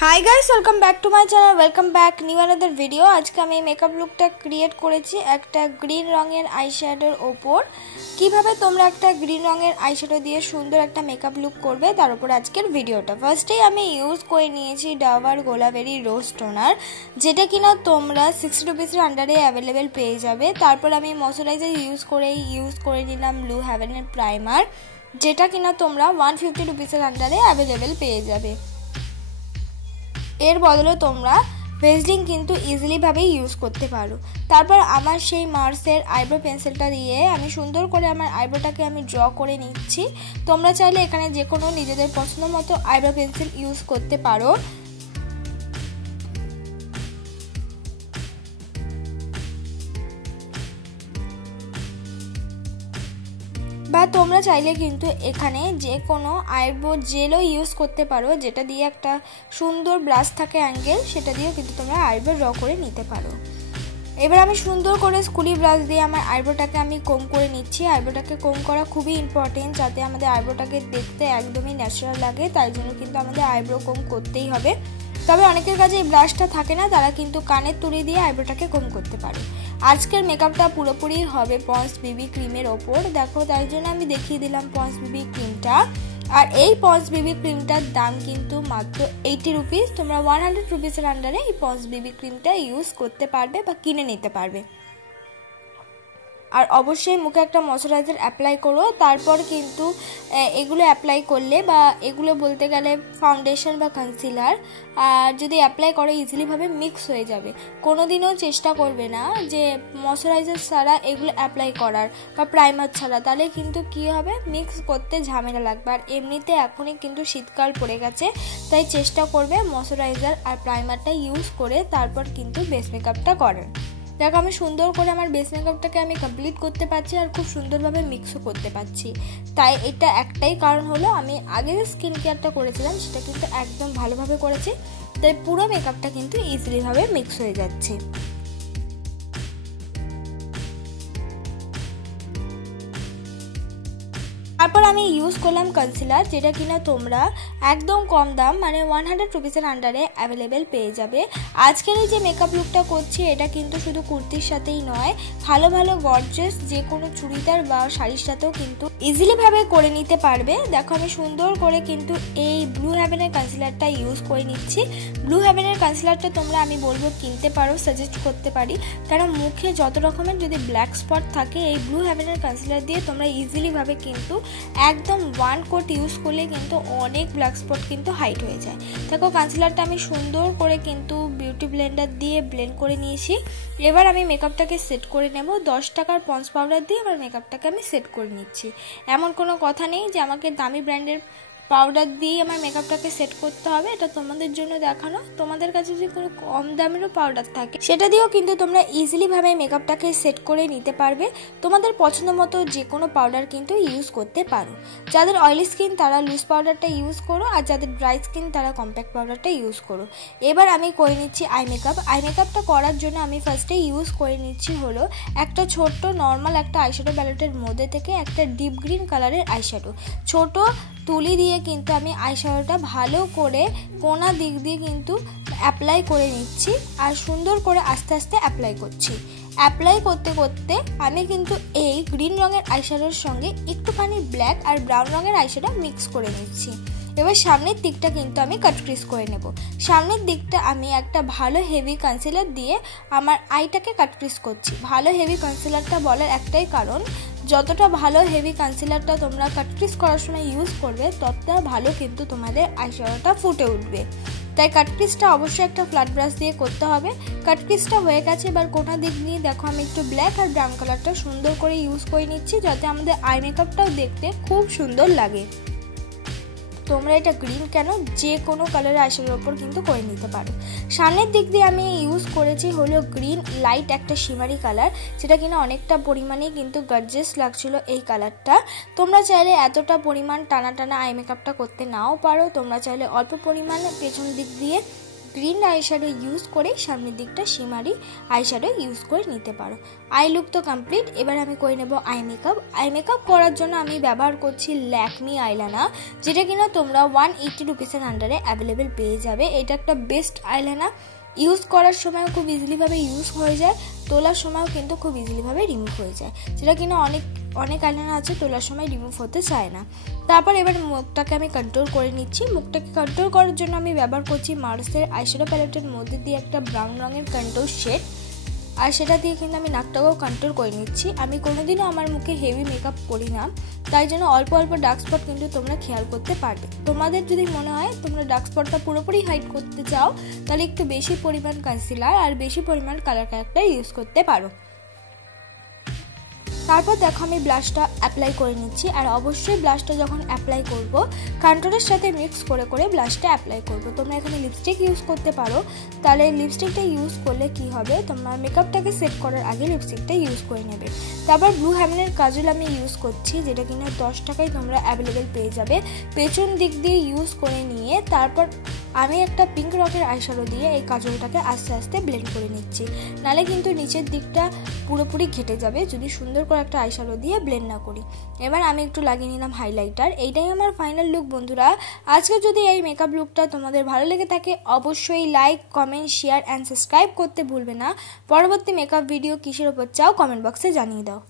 High guys welcome back to my channel welcome back new another video. आज के आमी makeup लुकटा create करेছি একটা green রঙের আইশ্যাডোর ওপর। কিভাবে তোমরা একটা গ্রিন রঙের আইশ্যাডো দিয়ে সুন্দর একটা মেকআপ লুক করবে তার উপর আজকের ভিডিওটা। ফার্স্টেই আমি ইউজ করে নিয়েছি ডাবার গোলাবেরি রোজ টোনার, যেটা কিনা তোমরা 60 রুপিসের আন্ডারে অ্যাভেলেবেল পেয়ে যাবে। তারপর আমি ময়শ্চারাইজার ইউজ করে নিলাম ব্লু হেভেনের প্রাইমার, যেটা কিনা তোমরা 150 রুপিসের আন্ডারে অ্যাভেলেবেল পেয়ে যাবে। এর বদলে তোমরা ভেজলিন কিন্তু ইজিলি ভাবে ইউজ করতে পারো। তারপর আমার সেই মার্সের আইব্রো পেন্সিলটা দিয়ে আমি সুন্দর করে আমার আইব্রোটাকে আমি ড্র করে নিচ্ছি। তোমরা চাইলে এখানে যে কোনো নিজেদের পছন্দ মতো আইব্রো পেন্সিল ইউজ করতে পারো। বা তোমরা চাইলে কিন্তু এখানে যে কোনো আইব্রো জেলও ইউজ করতে পারো, যেটা দিয়ে একটা সুন্দর ব্রাশ থাকে অ্যাঙ্গেল, সেটা দিয়েও কিন্তু তোমরা আইব্রো ড্র করে নিতে পারো। এবার আমি সুন্দর করে স্কুলি ব্রাশ দিয়ে আমার আইব্রোটাকে আমি কোম করে নিচ্ছি। আইব্রোটাকে কোম করা খুবই ইম্পর্টেন্ট, যাতে আমাদের আইব্রোটাকে দেখতে একদমই ন্যাচারাল লাগে। তাই জন্য কিন্তু আমাদের আইব্রো কোম করতেই হবে। তবে অনেকের কাছে এই ব্রাশটা থাকে না, তারা কিন্তু কানের তুড়ি দিয়ে আইব্রোটাকে কোম করতে পারে। আজকের মেকআপটা পুরোপুরি হবে পন্স বিবি ক্রিমের ওপর। দেখো, তাই জন্য আমি দেখিয়ে দিলাম পন্স বিবি ক্রিমটা। আর এই পন্স বিবি ক্রিমটার দাম কিন্তু মাত্র 80 রুপিস। তোমরা 100 রুপিসের আন্ডারে এই পন্স বিবি ক্রিমটা ইউজ করতে পারবে বা কিনে নিতে পারবে। আর অবশ্যই মুখে একটা ময়শ্চারাইজার অ্যাপ্লাই করো। তারপর কিন্তু এগুলো অ্যাপ্লাই করলে বা এগুলো বলতে গেলে ফাউন্ডেশন বা কনসিলার, আর যদি অ্যাপ্লাই করো ইজিলিভাবে মিক্স হয়ে যাবে। কোনোদিনও চেষ্টা করবে না যে ময়শ্চারাইজার ছাড়া এগুলো অ্যাপ্লাই করার বা প্রাইমার ছাড়া, তাহলে কিন্তু কী হবে, মিক্স করতে ঝামেলা লাগবে। আর এমনিতে এখনই কিন্তু শীতকাল পড়ে গেছে, তাই চেষ্টা করবে ময়শ্চারাইজার আর প্রাইমারটা ইউজ করে তারপর কিন্তু বেস মেকআপটা করার। দেখো, আমি সুন্দর করে আমার বেস মেকআপটাকে আমি কমপ্লিট করতে পারছি আর খুব সুন্দরভাবে মিক্সও করতে পারছি। তাই এটা একটাই কারণ হলো আমি আগে যে স্কিন কেয়ারটা করেছিলাম সেটা কিন্তু একদম ভালোভাবে করেছি, তাই পুরো মেকআপটা কিন্তু ইজিলিভাবে মিক্স হয়ে যাচ্ছে। তারপর আমি ইউজ করলাম কনসিলার, যেটা কিনা তোমরা একদম কম দাম মানে 100 রুপিসের আন্ডারে অ্যাভেলেবেল পেয়ে যাবে। আজকের এই যে মেকআপ লুকটা করছি এটা কিন্তু শুধু কুর্তির সাথেই নয়, ভালো ভালো গর্জিয়াস যে কোনো চুড়িদার বা শাড়ির সাথেও কিন্তু ইজিলিভাবে করে নিতে পারবে। দেখো, আমি সুন্দর করে কিন্তু এই ব্লু হেভেনের কনসিলারটা ইউজ করে নিচ্ছি। ব্লু হেভেনের কনসিলারটা তোমরা আমি বলবো কিনতে পারো, সাজেস্ট করতে পারি, কারণ মুখে যত রকমের যদি ব্ল্যাক স্পট থাকে এই ব্লু হেভেনের কনসিলার দিয়ে তোমরা ইজিলিভাবে কিন্তু একদম ওয়ান কোট ইউজ করলে কিন্তু অনেক ব্ল্যাক স্পট কিন্তু হাইড হয়ে যায়। দেখো, কনসিলারটা আমি সুন্দর করে কিন্তু বিউটি ব্লেন্ডার দিয়ে ব্লেন্ড করে নিয়েছি। এবার আমি মেকআপটাকে সেট করে নেব। 10 টাকার পন্স পাউডার দিয়ে আমার মেকআপটাকে আমি সেট করে নিচ্ছি। এমন কোনো কথা নেই যে আমাকে দামি ব্র্যান্ডের পাউডার দিয়ে আমার মেকআপটাকে সেট করতে হবে, এটা তোমাদের জন্য দেখানো। তোমাদের কাছে যদি কোনো কম দামেরও পাউডার থাকে সেটা দিয়েও কিন্তু তোমরা ইজিলিভাবে মেকআপটাকে সেট করে নিতে পারবে। তোমাদের পছন্দ মতো যে কোনো পাউডার কিন্তু ইউজ করতে পারো। যাদের অয়েলি স্কিন তারা লুজ পাউডারটা ইউজ করো, আর যাদের ড্রাই স্কিন তারা কম্প্যাক্ট পাউডারটা ইউজ করো। এবার আমি করে নিচ্ছি আই মেকআপ। আই মেকআপটা করার জন্য আমি ফার্স্টে ইউজ করে নিচ্ছি হলো একটা ছোট্ট নর্মাল একটা আইশ্যাডো প্যালেটের মধ্যে থেকে একটা ডিপ গ্রিন কালারের আইশ্যাডো। ছোট তুলি দিয়ে কিন্তু আমি আইশ্যাডোটা ভালো করে কোনা দিক দিয়ে কিন্তু অ্যাপ্লাই করে নিচ্ছি, আর সুন্দর করে আস্তে আস্তে অ্যাপ্লাই করছি। অ্যাপ্লাই করতে করতে আমি কিন্তু এই গ্রিন রঙের আইশ্যাডোর সঙ্গে একটুখানি ব্ল্যাক আর ব্রাউন রঙের আইশ্যাডো মিক্স করে নিচ্ছি। এবার সামনের দিকটা কিন্তু আমি কাট ক্রিজ করে নেব। সামনের দিকটা আমি একটা ভালো হেভি কনসিলার দিয়ে আমার আইটাকে কাট ক্রিজ করছি। ভালো হেভি কনসিলারটা বলার একটাই কারণ, যতটা ভালো হেভি কনসিলারটা তোমরা কাট ক্রিজ করার সময় ইউজ করবে ততটা ভালো কিন্তু তোমাদের আইশ্যাডোটা ফুটে উঠবে। তাই কাট ক্রিজটা অবশ্যই একটা ফ্ল্যাট ব্রাশ দিয়ে করতে হবে। কাট ক্রিজটা হয়ে গেছে, এবার কোনা দিক নিয়ে দেখো আমি একটু ব্ল্যাক আর ব্রাউন কালারটা সুন্দর করে ইউজ করে নিচ্ছি, যাতে আমাদের আই মেকআপটাও দেখতে খুব সুন্দর লাগে। তোমরা এটা গ্রিন কেন, যে কোনো কালারের আইশ্যাডোর ওপর কিন্তু করে নিতে পারো। সামনের দিক দিয়ে আমি ইউজ করেছি হলো গ্রিন লাইট একটা শিমারি কালার, যেটা কিনা অনেকটা পরিমাণে কিন্তু গর্জিয়াস লাগছিল এই কালারটা। তোমরা চাইলে এতটা পরিমাণ টানা টানা আই মেকআপটা করতে নাও পারো, তোমরা চাইলে অল্প পরিমাণে পেছন দিক দিয়ে গ্রিন আইশ্যাডো ইউজ করে সামনের দিকটা শিমারি আইশ্যাডো ইউজ করে নিতে পারো। আই লুক তো কমপ্লিট। এবার আমি করে নেব আই মেকআপ করার জন্য আমি ব্যবহার করছি ল্যাকমি আইলাইনার, যেটা কিনা তোমরা 180 রুপিসের আন্ডারে অ্যাভেলেবেল পেয়ে যাবে। এটা একটা বেস্ট আইলাইনার, ইউজ করার সময় খুব ইজিলিভাবে ইউজ হয়ে যায়, তোলার সময়ও কিন্তু খুব ইজিলিভাবে রিমুভ হয়ে যায়, যেটা কিনা অনেক আইলাইনার আছে তোলার সময় রিমুভ হতে চায় না। তারপর এবার মুখটাকে আমি কন্ট্রোল করে নিচ্ছি। মুখটাকে কন্ট্রোল করার জন্য আমি ব্যবহার করছি মার্সের আইশ্যাডো প্যালেটের মধ্যে দিয়ে একটা ব্রাউন রঙের কন্ট্রোল শেড, আর সেটা দিয়ে কিন্তু আমি নাকটাকেও কন্ট্রোল করে নিচ্ছি। আমি কোনোদিনও আমার মুখে হেভি মেকআপ করি না, তাই জন্য অল্প অল্প ডার্ক স্পট কিন্তু তোমরা খেয়াল করতে পারবে। তোমাদের যদি মনে হয় তোমরা ডার্ক স্পটটা পুরোপুরি হাইড করতে চাও, তাহলে একটু বেশি পরিমাণ কনসিলার আর বেশি পরিমাণ কালার ক্যারেক্টার ইউজ করতে পারো। তারপর দেখো আমি ব্লাশটা অ্যাপ্লাই করে নিচ্ছি, আর অবশ্যই ব্লাশটা যখন অ্যাপ্লাই করব কন্ট্রোলের সাথে মিক্স করে করে ব্লাশটা অ্যাপ্লাই করব। তোমরা এখানে লিপস্টিক ইউজ করতে পারো, তাহলে লিপস্টিকটা ইউজ করলে কি হবে, তোমার মেকআপটাকে সেট করার আগে লিপস্টিকটা ইউজ করে নেবে। তারপর ব্লু হেভেনের কাজল আমি ইউজ করছি, যেটা কিনা 10 টাকায় তোমরা অ্যাভেলেবেল পেয়ে যাবে। পেছন দিক দিয়ে ইউজ করে নিয়ে তারপর আমি একটা পিঙ্ক রকের আইশ্যাডো দিয়ে এই কাজলটাকে আস্তে আস্তে ব্লেন্ড করে নিচ্ছি, নালে কিন্তু নিচের দিকটা পুরোপুরি ঘেটে যাবে যদি সুন্দর করে একটা আইশ্যাডো দিয়ে ব্লেন্ড না করি। এবার আমি একটু লাগিয়ে নিলাম হাইলাইটার। এইটাই আমার ফাইনাল লুক বন্ধুরা। আজকে যদি এই মেকআপ লুকটা তোমাদের ভালো লেগে থাকে অবশ্যই like, comment, share and subscribe করতে ভুলবে না। পরবর্তী মেকআপ ভিডিও কিসের ওপর চাও কমেন্ট বক্সে জানিয়ে দাও।